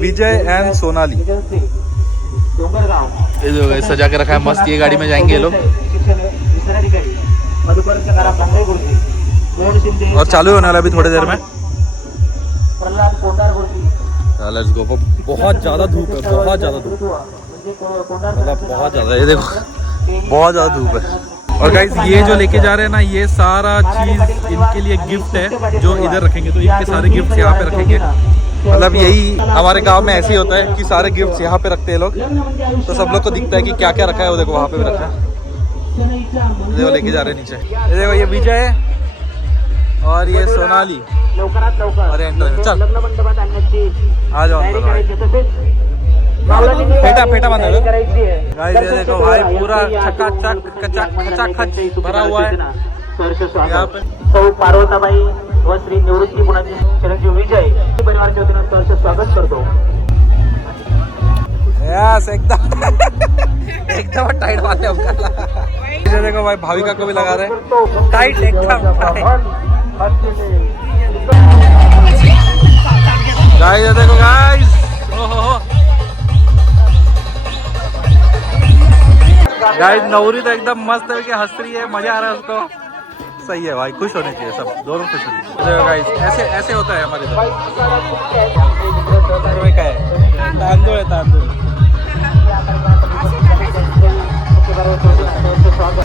विजय end Sonali. ये जो है सजा के रखा है मस्त, ये गाड़ी में जाएंगे ये लोग। और चालू होने वाला अभी थोड़ी देर में। Let's go. बहुत ज्यादा धूप है, बहुत ज्यादा धूप, मतलब बहुत ज्यादा। ये देखो बहुत ज्यादा धूप है। और गाइस ये जो लेके जा रहे हैं ना, ये सारा चीज इनके लिए गिफ्ट है जो इधर रखेंगे। तो इनके सारे गिफ्ट यहाँ पे रखेंगे। मतलब यही हमारे गांव में ऐसे ही होता है कि सारे गिफ्ट्स यहाँ पे रखते हैं लोग। तो सब लोग को दिखता है कि क्या क्या रखा है। वो देखो वहाँ पे भी रखा है। देखो लेके जा रहे हैं नीचे। ये देखो ये विजय है और ये सोनाली। अरे चल आ जाओ पेटा पेटा बंद है। गाइस ये देखो भाई पूरा चकाचक खचाखच भरा हुआ है यहाँ पे। सौ पार्वताबाई व श्री निवृत्ती पुण्याचे चिरंजीव विजय परिवाराच्या वतीने सहर्ष स्वागत करतो। यस एकदम एकदम टाइट बात है उनका। ये देखो भाई भाविका को भी लगा रहे हैं टाइट एकदम। गाइस ये देखो गाइस, ओहो गाइस नौरी तो एकदम मस्त है कि हंस रही है, मजा आ रहा है उसको। सही है भाई, खुश होने चाहिए सब, दोनों खुश होने चाहिए। गाइस ऐसे ऐसे होता है हमारे इधर। क्या है तांदूळ है तांदूळ।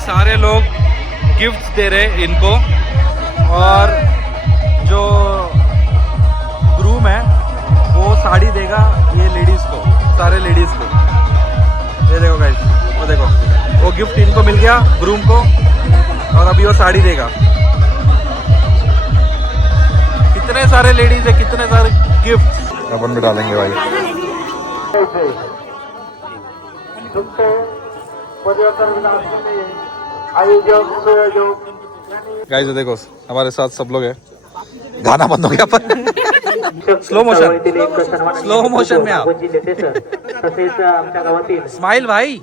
सारे लोग गिफ्ट्स दे रहे हैं इनको। और जो ग्रूम है वो साड़ी देगा ये लेडीज को, सारे लेडीज को। ये देखो गाइस, वो देखो वो गिफ्ट इनको मिल गया ग्रूम को, और अभी वो साड़ी देगा। कितने सारे लेडीज है, कितने सारे गिफ्ट अपन में डालेंगे भाई। गाइस देखो हमारे साथ सब लोग हैं। गाना बंद हो गया पर स्लो मोशन में आप स्माइल भाई,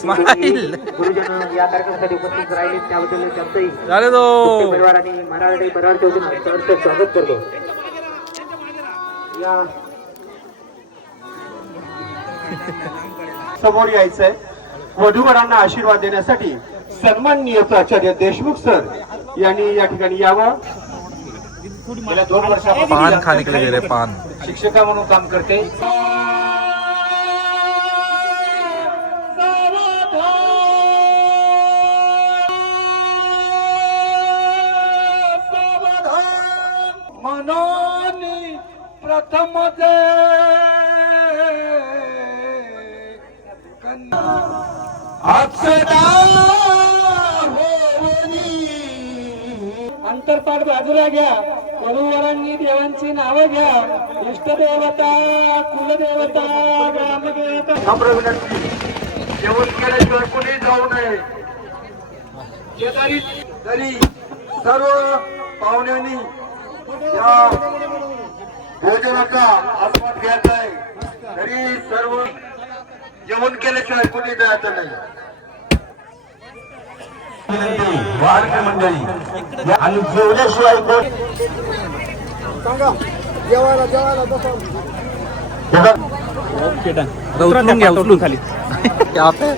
स्माइल जाने दो। स्वागत करतो। समोर यायचंय वधूवरांना आशीर्वाद देण्यासाठी सन्माननीय प्राचार्य देशमुख सर यांनी या ठिकाणी यावं। गेल्या 2 वर्षापासून पान खाने के लिए दे रहे पान। शिक्षका म्हणून काम करते। मनोनी प्रथम अंतरपाठ बाजूला घ्या। वधूवरांनी देवांची नावं घ्या। इष्टदेवता, कुलदेवता, ग्रामदेवता जेवण केल्याशिवाय कोणी जाऊ नये। शेजारी तरी सर्व पाहुण्यांनी या भोजनाचा आस्वाद घ्यायचा आहे। तरी सर्व जेवण केल्याशिवाय कोणी जायचं नाही। मंडळी आणि जेवल्याशिवाय उतरून खाली क्या पे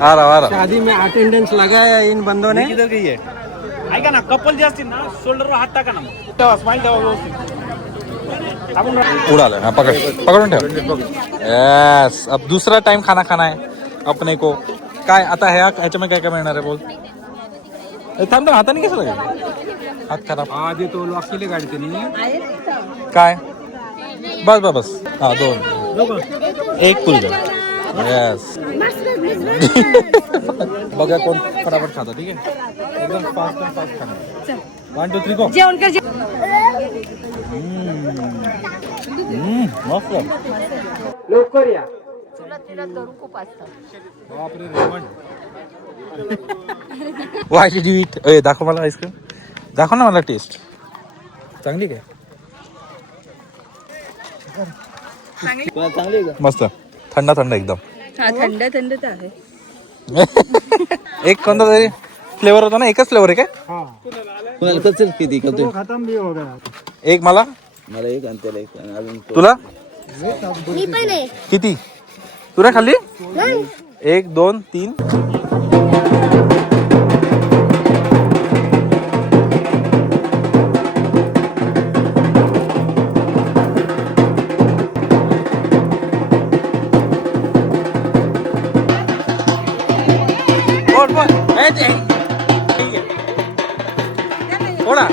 आ रहा शादी में अटेंडेंस लगाया इन बंदों ने। किधर गई है? ऐका ना, कपल जे असतील ना शोल्डरवर हात टाका ना, मग स्माइल द्यावा व्यवस्थित। उड़ा ले, हाँ, पकड़ून ठेव। यस अब दूसरा टाइम खाना खाना है अपने को। काय आता है ह्याच्या में काय काय मिळणार आहे बोल। थांब ना, हाताने कसं लागेल हात खराब। आधी तो लॉक केली गाडी त्यांनी। काय बस बस बस हाँ 2 एक पुल दे। यस बघा कोण फटाफट खाता। ठीक है एकदम फास्ट खाना। 1 2 3 गो। जेवण कर मस्त लवकर या। बापरे Raymond why did you eat? ए दाखव मला आईस्क्रीम, दाखव ना मला टेस्ट चांगली काय? मस्त थंड थंड एकदम। हाँ थंड थंड तर आहे। एक कोणता तरी फ्लेवर होता ना, एकच फ्लेवर आहे काय? खत्म भी हो गया। एक मला एक आणि त्याला एक अजून तुला मी पण आहे. किती तू नाही खाल्ली? नाही. 1 2 3 बोल बोल थोडा